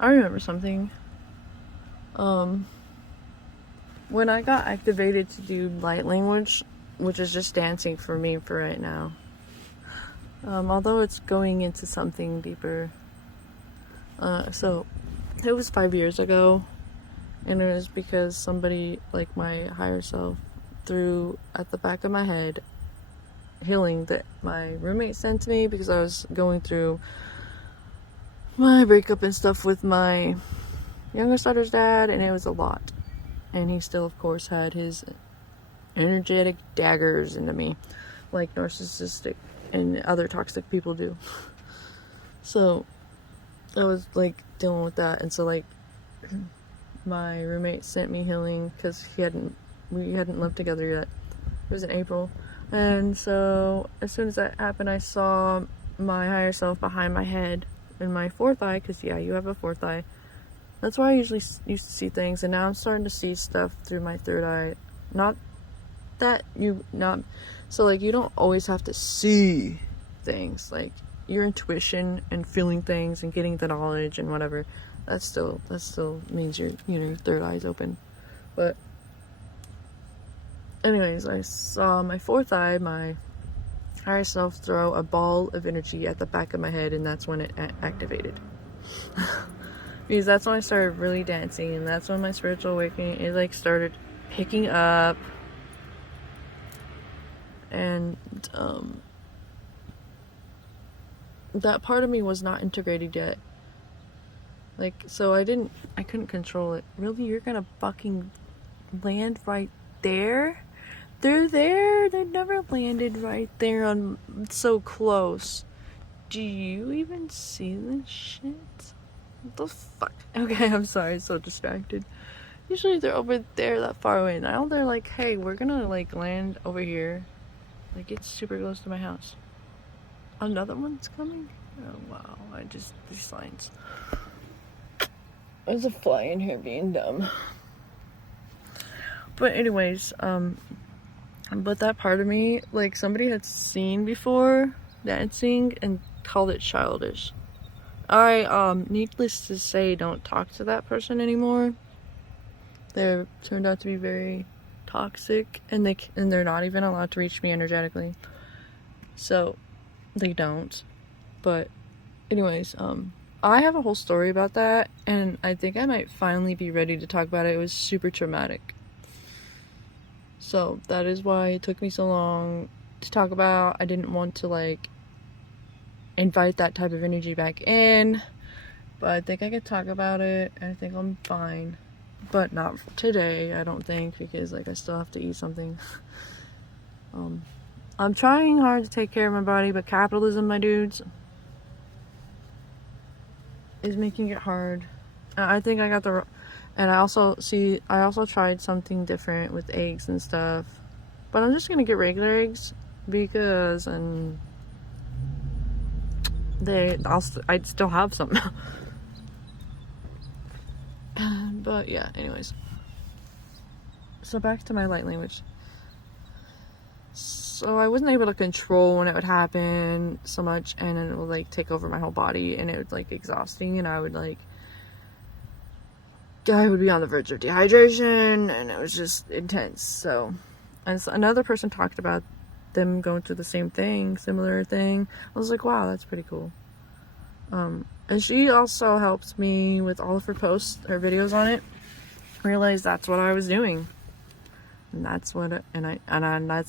I remember something. When I got activated to do light language, which is just dancing for me for right now, although it's going into something deeper. So it was 5 years ago, and it was because somebody, like my higher self, threw at the back of my head healing that my roommate sent to me because I was going through my breakup and stuff with my youngest daughter's dad, and it was a lot. And he still, of course, had his energetic daggers into me, like narcissistic and other toxic people do. So I was like dealing with that, and so like my roommate sent me healing because we hadn't lived together yet. It was in April, and so as soon as that happened, I saw my higher self behind my head in my fourth eye, because yeah, you have a fourth eye. That's why I usually used to see things, and now I'm starting to see stuff through my third eye. Not that so like you don't always have to see things, like your intuition and feeling things and getting the knowledge and whatever, that still means your third eye's open. But anyways, I saw my fourth eye, my higher self, throw a ball of energy at the back of my head, and that's when it activated. Because that's when I started really dancing, and that's when my spiritual awakening, it like started picking up. And that part of me was not integrated yet. Like, so I couldn't control it. Really? You're gonna fucking land right there? They're there. They never landed right there on so close. Do you even see this shit? What the fuck? Okay, I'm sorry, so distracted. Usually they're over there that far away. Now they're like, hey, we're gonna like land over here. Like, it's super close to my house. Another one's coming? Oh wow, these signs. There's a fly in here being dumb. But anyways, but that part of me, like somebody had seen before dancing and called it childish. I, needless to say, don't talk to that person anymore. They're turned out to be very toxic, and they're not even allowed to reach me energetically. So, they don't. But anyways, I have a whole story about that, and I think I might finally be ready to talk about it. It was super traumatic. So that is why it took me so long to talk about. I didn't want to like invite that type of energy back in, but I think I could talk about it, and I think I'm fine. But not today, I don't think, because like I still have to eat something. I'm trying hard to take care of my body, but capitalism, my dudes, is making it hard. And I think I got and I also tried something different with eggs and stuff, but I'm just gonna get regular eggs because I'd still have some. But yeah, anyways, so back to my light language. So I wasn't able to control when it would happen so much, and it would like take over my whole body, and it was like exhausting, and I would be on the verge of dehydration, and it was just intense. So, and so another person talked about them going through the similar thing. I was like, wow, that's pretty cool. And she also helped me with all of her posts, her videos on it. I realized that's what I was doing, and that's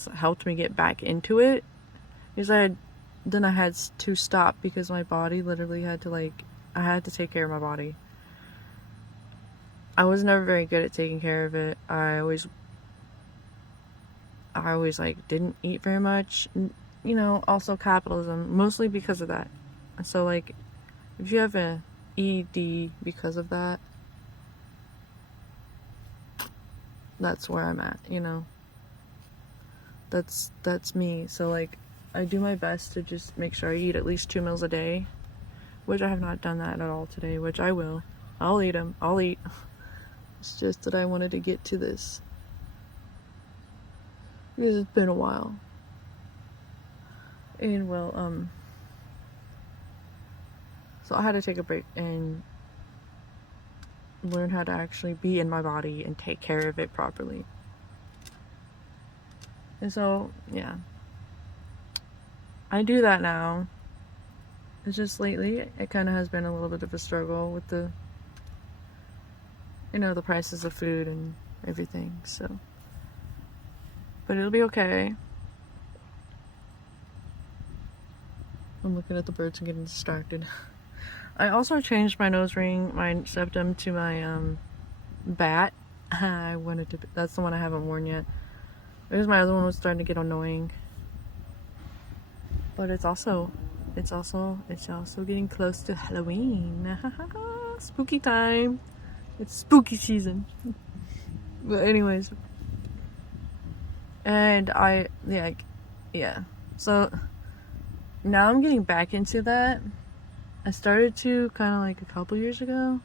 helped me get back into it, because I had to stop because my body literally had to I had to take care of my body. I was never very good at taking care of it. I always like didn't eat very much, also capitalism, mostly because of that. So like if you have a ED because of that, that's where I'm at, that's me. So like I do my best to just make sure I eat at least 2 meals a day, which I have not done that at all today, which I will. I'll eat. It's just that I wanted to get to this because it's been a while. And well, so I had to take a break, and learn how to actually be in my body and take care of it properly. And so, yeah. I do that now. It's just lately, it kind of has been a little bit of a struggle with the, the prices of food and everything, so. But it'll be okay. I'm looking at the birds and getting distracted. I also changed my nose ring, my septum, to my bat. That's the one I haven't worn yet. Because my other one was starting to get annoying. But it's also getting close to Halloween. Spooky time. It's spooky season. But anyways. And yeah. So now I'm getting back into that. I started to kind of like a couple years ago.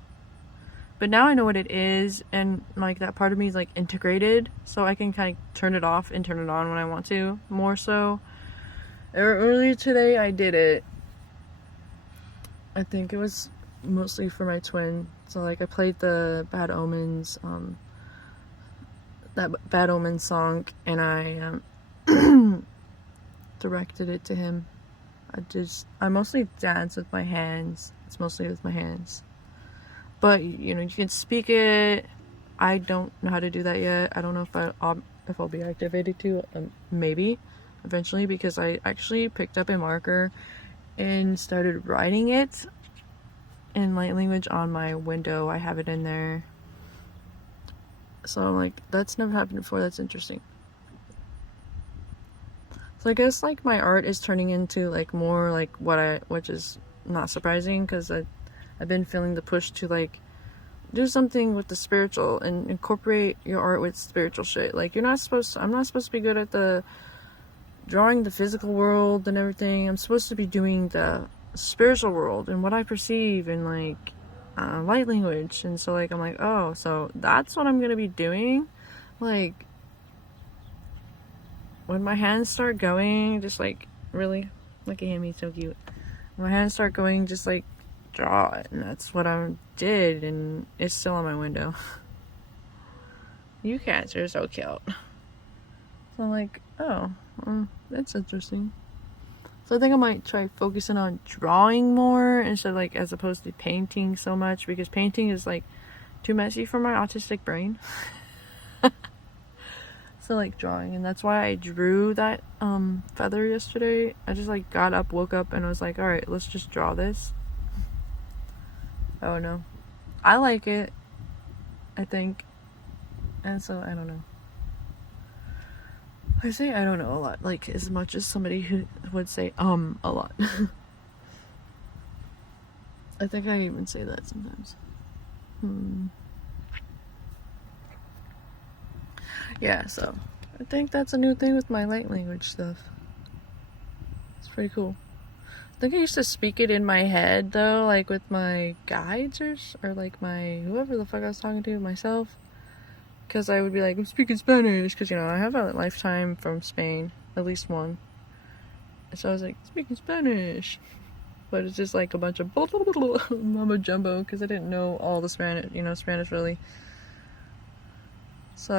But now I know what it is, and like that part of me is like integrated, so I can kind of turn it off and turn it on when I want to, more so. Earlier today I did it. I think it was mostly for my twin. So like I played the Bad Omens, that Bad Omens song, and I directed it to him. I mostly dance with my hands. It's mostly with my hands. But you can speak it. I don't know how to do that yet. I don't know if I'll be activated to maybe eventually, because I actually picked up a marker and started writing it in light language on my window. I have it in there. So I'm like, that's never happened before. That's interesting. So I guess like my art is turning into like more like which is not surprising, because I've been feeling the push to like do something with the spiritual and incorporate your art with spiritual shit. Like I'm not supposed to be good at the drawing the physical world and everything. I'm supposed to be doing the spiritual world and what I perceive and like light language. And so like I'm like, oh, so that's what I'm gonna be doing. Like when my hands start going, just like really, look at him, he's so cute. When my hands start going, just like draw it, and that's what I did, and it's still on my window. You cats are so cute. So I'm like, oh, that's interesting. So I think I might try focusing on drawing more instead of like as opposed to painting so much, because painting is like too messy for my autistic brain. So like drawing, and that's why I drew that feather yesterday. I just like woke up and I was like, all right, let's just draw this. Oh no, I like it, I think. And so I don't know, I say I don't know a lot, like as much as somebody who would say a lot. I think I even say that sometimes. Yeah, so I think that's a new thing with my light language stuff. It's pretty cool. I think I used to speak it in my head though, like with my guides or like my whoever the fuck I was talking to, myself, because I would be like, I'm speaking Spanish, because I have a lifetime from Spain, at least one. So I was like, speaking Spanish, but it's just like a bunch of mumbo jumbo, because I didn't know all the Spanish, Spanish really. So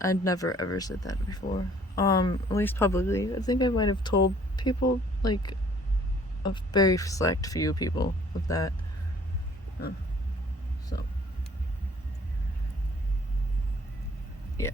I'd never ever said that before. At least publicly. I think I might have told people, like a very select few people, of that. So yeah.